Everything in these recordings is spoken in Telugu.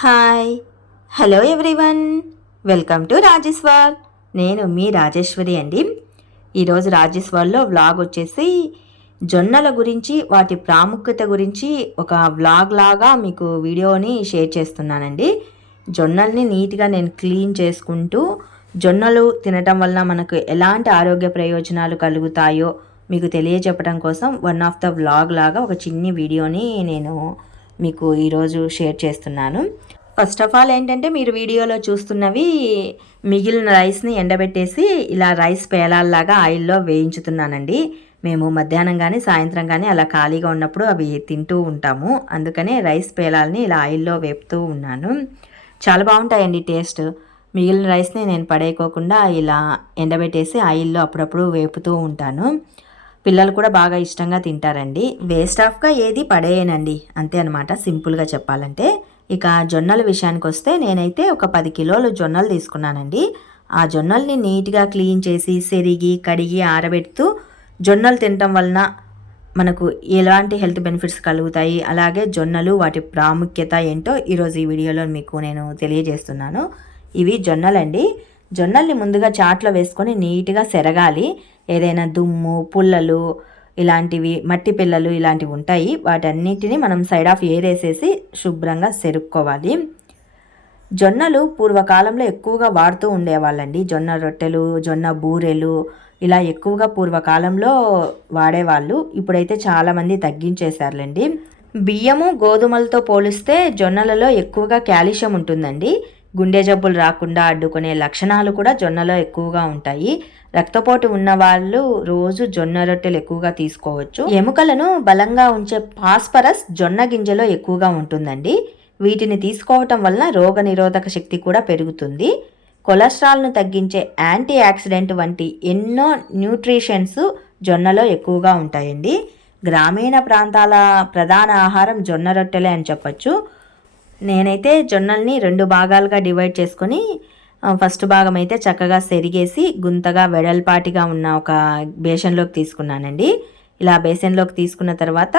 Hi. Hello everyone. Welcome to Rajeshwar నేను మీ రాజేశ్వరి అండి. ఈరోజు రాజేశ్వర్లో వ్లాగ్ వచ్చేసి జొన్నల గురించి వాటి ప్రాముఖ్యత గురించి ఒక వ్లాగ్ లాగా మీకు వీడియోని షేర్ చేస్తున్నానండి. జొన్నల్ని నీట్గా నేను క్లీన్ చేసుకుంటూ జొన్నలు తినటం వల్ల మనకు ఎలాంటి ఆరోగ్య ప్రయోజనాలు కలుగుతాయో మీకు తెలియజెప్పడం కోసం వన్ ఆఫ్ ద వ్లాగ్ లాగా ఒక చిన్ని వీడియోని నేను మీకు ఈరోజు షేర్ చేస్తున్నాను. ఫస్ట్ ఆఫ్ ఆల్ ఏంటంటే మీరు వీడియోలో చూస్తున్నవి మిగిలిన రైస్ని ఎండబెట్టేసి ఇలా రైస్ పేలాల్లాగా ఆయిల్లో వేయించుతున్నానండి. మేము మధ్యాహ్నం కానీ సాయంత్రం కానీ అలా ఖాళీగా ఉన్నప్పుడు అవి తింటూ ఉంటాము. అందుకనే రైస్ పేలాలని ఇలా ఆయిల్లో వేపుతూ ఉన్నాను. చాలా బాగుంటాయండి టేస్ట్. మిగిలిన రైస్ని నేను పడేయకోకుండా ఇలా ఎండబెట్టేసి ఆయిల్లో అప్పుడప్పుడు వేపుతూ ఉంటాను. పిల్లలు కూడా బాగా ఇష్టంగా తింటారండి. వేస్ట్ ఆఫ్గా ఏది పడేయనండి. అంతే అనమాట సింపుల్గా చెప్పాలంటే. ఇక జొన్నల విషయానికి వస్తే నేనైతే ఒక పది కిలోలు జొన్నలు తీసుకున్నానండి. ఆ జొన్నల్ని నీట్గా క్లీన్ చేసి సెరిగి కడిగి ఆరబెడుతూ జొన్నలు తినటం వలన మనకు ఎలాంటి హెల్త్ బెనిఫిట్స్ కలుగుతాయి అలాగే జొన్నలు వాటి ప్రాముఖ్యత ఏంటో ఈరోజు ఈ వీడియోలో మీకు నేను తెలియజేస్తున్నాను. ఇవి జొన్నలండి. జొన్నల్ని ముందుగా చాట్లో వేసుకొని నీట్గా సెరగాలి. ఏదైనా దుమ్ము పుల్లలు ఇలాంటివి మట్టి పిల్లలు ఇలాంటివి ఉంటాయి. వాటన్నిటిని మనం సైడ్ ఆఫ్ ఏరేసేసి శుభ్రంగా సెరుక్కోవాలి. జొన్నలు పూర్వకాలంలో ఎక్కువగా వాడుతూ ఉండేవాళ్ళండి. జొన్న రొట్టెలు జొన్న బూరెలు ఇలా ఎక్కువగా పూర్వకాలంలో వాడేవాళ్ళు. ఇప్పుడైతే చాలామంది తగ్గించేశారులేండి. బియ్యము గోధుమలతో పోలిస్తే జొన్నలలో ఎక్కువగా కాల్షియం ఉంటుందండి. గుండె జబ్బులు రాకుండా అడ్డుకునే లక్షణాలు కూడా జొన్నలో ఎక్కువగా ఉంటాయి. రక్తపోటు ఉన్న వాళ్ళు రోజు జొన్న రొట్టెలు ఎక్కువగా తీసుకోవచ్చు. ఎముకలను బలంగా ఉంచే ఫాస్ఫరస్ జొన్న గింజలో ఎక్కువగా ఉంటుందండి. వీటిని తీసుకోవటం వలన రోగ నిరోధక శక్తి కూడా పెరుగుతుంది. కొలెస్ట్రాల్ను తగ్గించే యాంటీ ఆక్సిడెంట్ వంటి ఎన్నో న్యూట్రిషన్స్ జొన్నలో ఎక్కువగా ఉంటాయండి. గ్రామీణ ప్రాంతాల ప్రధాన ఆహారం జొన్న రొట్టెలే అని చెప్పచ్చు. నేనైతే జొన్నల్ని రెండు భాగాలుగా డివైడ్ చేసుకొని ఫస్ట్ భాగం అయితే చక్కగా సెరిగేసి గుంతగా వెడల్పాటిగా ఉన్న ఒక బేసన్లోకి తీసుకున్నానండి. ఇలా బేసన్లోకి తీసుకున్న తర్వాత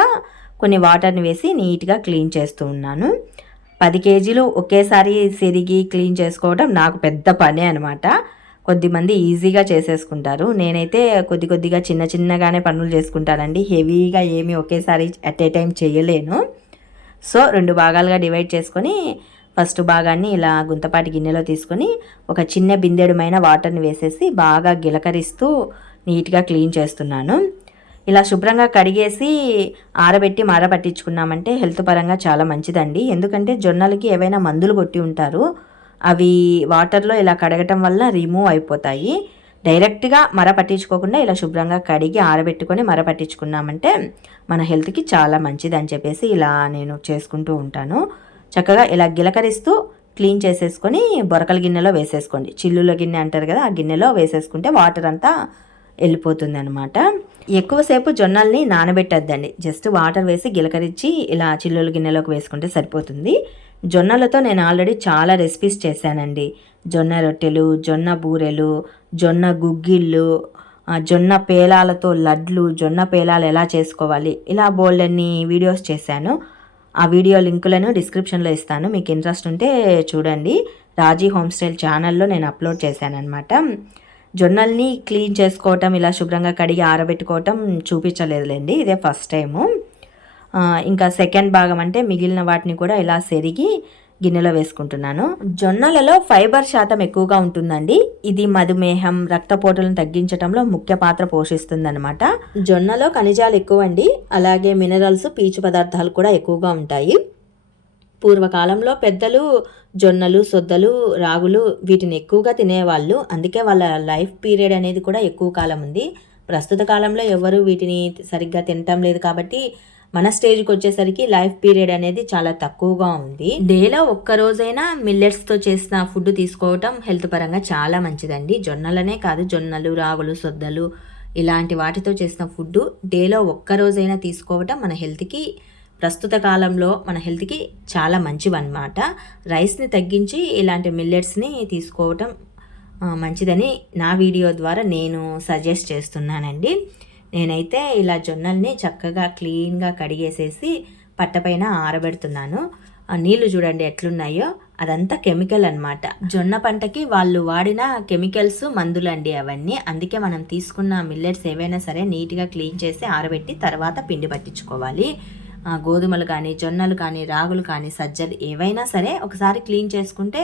కొన్ని వాటర్ని వేసి నీట్గా క్లీన్ చేస్తూ ఉన్నాను. పది కేజీలు ఒకేసారి సెరిగి క్లీన్ చేసుకోవడం నాకు పెద్ద పనే అనమాట కొద్దిమంది ఈజీగా చేసేసుకుంటారు. నేనైతే కొద్ది కొద్దిగా చిన్న చిన్నగానే పనులు చేసుకుంటానండి. హెవీగా ఏమీ ఒకేసారి అట్ ఏ టైం చేయలేను. సో రెండు భాగాలుగా డివైడ్ చేసుకొని ఫస్ట్ భాగాన్ని ఇలా గుంతపాటి గిన్నెలో తీసుకొని ఒక చిన్న బిందెడుమైన వాటర్ని వేసేసి బాగా గిలకరిస్తూ నీట్గా క్లీన్ చేస్తున్నాను. ఇలా శుభ్రంగా కడిగేసి ఆరబెట్టి మార పట్టించుకున్నామంటే హెల్త్ పరంగా చాలా మంచిదండి. ఎందుకంటే జొన్నలకి ఏవైనా మందులు కొట్టి ఉంటారు. అవి వాటర్లో ఇలా కడగటం వల్ల రిమూవ్ అయిపోతాయి. డైరెక్ట్గా మర పట్టించుకోకుండా ఇలా శుభ్రంగా కడిగి ఆరబెట్టుకొని మర పట్టించుకున్నామంటే మన హెల్త్కి చాలా మంచిది అని చెప్పేసి ఇలా నేను చేసుకుంటూ ఉంటాను. చక్కగా ఇలా గిలకరిస్తూ క్లీన్ చేసేసుకొని బొరకల గిన్నెలో వేసేసుకోండి. చిల్లుల గిన్నె అంటారు కదా ఆ గిన్నెలో వేసేసుకుంటే వాటర్ అంతా వెళ్ళిపోతుంది అనమాట ఎక్కువసేపు జొన్నల్ని నానబెట్టద్దండి. జస్ట్ వాటర్ వేసి గిలకరించి ఇలా చిల్లుల గిన్నెలోకి వేసుకుంటే సరిపోతుంది. జొన్నలతో నేను ఆల్రెడీ చాలా రెసిపీస్ చేశానండి. జొన్న రొట్టెలు జొన్న బూరెలు జొన్న గుగ్గిళ్ళు జొన్న పేలాలతో లడ్లు జొన్న పేలాలు ఎలా చేసుకోవాలి ఇలా బోల్డన్ని వీడియోస్ చేశాను. ఆ వీడియో లింకులను డిస్క్రిప్షన్లో ఇస్తాను. మీకు ఇంట్రెస్ట్ ఉంటే చూడండి. రాజీ హోమ్ స్టైల్ ఛానల్లో నేను అప్లోడ్ చేశానమాట జొన్నల్ని క్లీన్ చేసుకోవటం ఇలా శుభ్రంగా కడిగి ఆరబెట్టుకోవటం చూపించలేదులేండి. ఇదే ఫస్ట్ టైము. ఇంకా సెకండ్ భాగం అంటే మిగిలిన వాటిని కూడా ఇలా సెరిగి గిన్నెలో వేసుకుంటున్నాను. జొన్నలలో ఫైబర్ శాతం ఎక్కువగా ఉంటుందండి. ఇది మధుమేహం రక్తపోటులను తగ్గించడంలో ముఖ్య పాత్ర పోషిస్తుందనమాట జొన్నలో ఖనిజాలు ఎక్కువ అండి అలాగే మినరల్స్ పీచు పదార్థాలు కూడా ఎక్కువగా ఉంటాయి. పూర్వకాలంలో పెద్దలు జొన్నలు సొద్దలు రాగులు వీటిని ఎక్కువగా తినేవాళ్ళు. అందుకే వాళ్ళ లైఫ్ పీరియడ్ అనేది కూడా ఎక్కువ కాలం ఉంది. ప్రస్తుత కాలంలో ఎవరు వీటిని సరిగ్గా తినటం లేదు కాబట్టి మన స్టేజ్కి వచ్చేసరికి లైఫ్ పీరియడ్ అనేది చాలా తక్కువగా ఉంది. డేలో ఒక్క రోజైనా మిల్లెట్స్తో చేసిన ఫుడ్ తీసుకోవటం హెల్త్ పరంగా చాలా మంచిదండి. జొన్నలనే కాదు జొన్నలు రాగులు సొద్దలు ఇలాంటి వాటితో చేసిన ఫుడ్ డేలో ఒక్క రోజైనా తీసుకోవటం మన హెల్త్కి ప్రస్తుత కాలంలో మన హెల్త్కి చాలా మంచివన్నమాట. రైస్ని తగ్గించి ఇలాంటి మిల్లెట్స్ని తీసుకోవటం మంచిదని నా వీడియో ద్వారా నేను సజెస్ట్ చేస్తున్నానండి. నేనైతే ఇలా జొన్నల్ని చక్కగా క్లీన్గా కడిగేసేసి పట్టపైన ఆరబెడుతున్నాను. నీళ్ళు నీళ్ళు చూడండి ఎట్లున్నాయో. అదంతా కెమికల్ అన్నమాట. జొన్న పంటకి వాళ్ళు వాడిన కెమికల్స్ మందులు అండి అవన్నీ. అందుకే మనం తీసుకున్న మిల్లెట్స్ ఏవైనా సరే నీట్గా క్లీన్ చేసి ఆరబెట్టి తర్వాత పిండి పట్టించుకోవాలి. గోధుమలు కానీ జొన్నలు కానీ రాగులు కానీ సజ్జలు ఏవైనా సరే ఒకసారి క్లీన్ చేసుకుంటే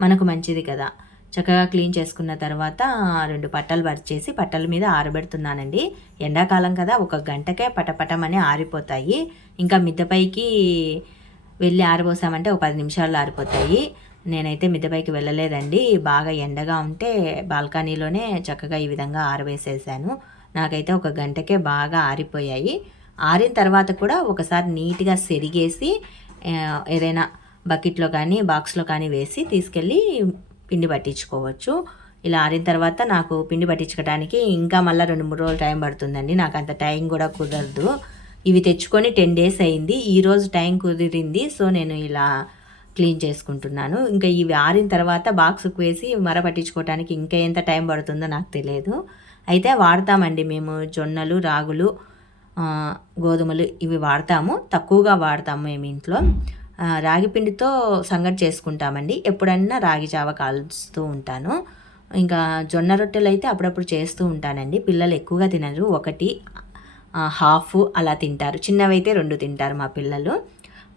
మనకు మంచిది కదా. చక్కగా క్లీన్ చేసుకున్న తర్వాత రెండు పట్టలు పరిచేసి పట్టల మీద ఆరబెడుతున్నానండి. ఎండాకాలం కదా ఒక గంటకే పటపటమని ఆరిపోతాయి. ఇంకా మిద్దపైకి వెళ్ళి ఆరబోసామంటే ఒక పది నిమిషాల్లో ఆరిపోతాయి. నేనైతే మిద్దపైకి వెళ్ళలేదండి. బాగా ఎండగా ఉంటే బాల్కనీలోనే చక్కగా ఈ విధంగా ఆరవేసేసాను. నాకైతే ఒక గంటకే బాగా ఆరిపోయాయి. ఆరిన తర్వాత కూడా ఒకసారి నీట్గా సెరిగేసి ఏదైనా బకెట్లో కానీ బాక్స్లో కానీ వేసి తీసుకెళ్ళి పిండి పట్టించుకోవచ్చు. ఇలా ఆరిన తర్వాత నాకు పిండి పట్టించుకోవడానికి ఇంకా మళ్ళీ రెండు మూడు రోజులు టైం పడుతుందండి. నాకు అంత టైం కూడా కుదరదు. ఇవి తెచ్చుకొని టెన్ డేస్ అయింది. ఈరోజు టైం కుదిరింది. సో నేను ఇలా క్లీన్ చేసుకుంటున్నాను. ఇంకా ఇవి ఆరిన తర్వాత బాక్స్కి వేసి మర పట్టించుకోవడానికి ఇంకా ఎంత టైం పడుతుందో నాకు తెలియదు. అయితే వాడతామండి మేము జొన్నలు రాగులు గోధుమలు ఇవి వాడతాము. తక్కువగా వాడతాము మేము ఇంట్లో. రాగిపిండితో రాగి పిండితో సంగటి చేసుకుంటామండి. ఎప్పుడన్నా రాగి జావ కాలుస్తూ ఉంటాను. ఇంకా జొన్న రొట్టెలు అయితే అప్పుడప్పుడు చేస్తూ ఉంటానండి. పిల్లలు ఎక్కువగా తినరు. ఒకటి హాఫ్ అలా తింటారు. చిన్నవైతే రెండు తింటారు మా పిల్లలు.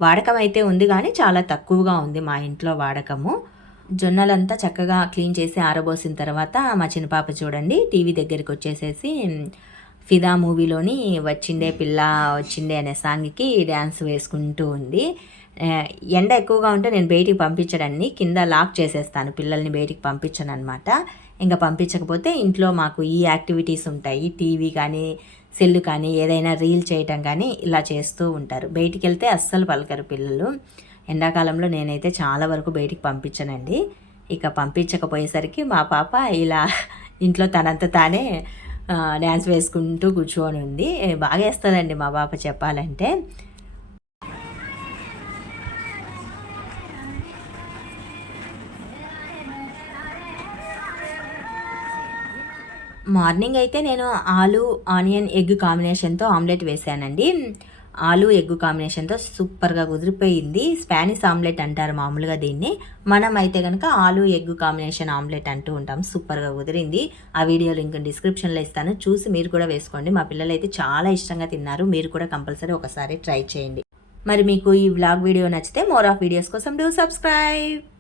వాడకం అయితే ఉంది కానీ చాలా తక్కువగా ఉంది మా ఇంట్లో వాడకము. జొన్నలంతా చక్కగా క్లీన్ చేసి ఆరబోసిన తర్వాత మా చిన్న పాప చూడండి టీవీ దగ్గరికి వచ్చేసేసి ఫిదా మూవీలోని వచ్చిండే పిల్ల వచ్చిండే అనే సాంగ్కి డ్యాన్స్ వేసుకుంటూ ఉంది. ఎండ ఎక్కువగా ఉంటే నేను బయటికి పంపించడాన్ని కింద లాక్ చేసేస్తాను. పిల్లల్ని బయటికి పంపించను అనమాట ఇంకా పంపించకపోతే ఇంట్లో మాకు ఈ యాక్టివిటీస్ ఉంటాయి. టీవీ కానీ సెల్లు కానీ ఏదైనా రీల్ చేయటం కానీ ఇలా చేస్తూ ఉంటారు. బయటికి వెళ్తే అస్సలు పలకరు పిల్లలు. ఎండాకాలంలో నేనైతే చాలా వరకు బయటికి పంపించనండి. ఇక పంపించకపోయేసరికి మా పాప ఇలా ఇంట్లో తనంత తానే డ్యాన్స్ వేసుకుంటూ కూర్చొని ఉంది. బాగా వేస్తుందండి మా పాప చెప్పాలంటే. మార్నింగ్ అయితే నేను ఆలు ఆనియన్ ఎగ్ కాంబినేషన్తో ఆమ్లెట్ వేసానండి. ఆలు ఎగ్ కాంబినేషన్తో సూపర్గా కుదిరిపోయింది. స్పానిష్ ఆమ్లెట్ అంటారు మామూలుగా దీన్ని. మనం అయితే కనుక ఆలు ఎగ్ కాంబినేషన్ ఆమ్లెట్ అంటూ ఉంటాం. సూపర్గా కుదిరింది. ఆ వీడియో లింక్ డిస్క్రిప్షన్లో ఇస్తాను. చూసి మీరు కూడా వేసుకోండి. మా పిల్లలు అయితే చాలా ఇష్టంగా తిన్నారు. మీరు కూడా కంపల్సరీ ఒకసారి ట్రై చేయండి. మరి మీకు ఈ వ్లాగ్ వీడియో నచ్చితే మోర్ ఆఫ్ వీడియోస్ కోసం డూ సబ్స్క్రైబ్.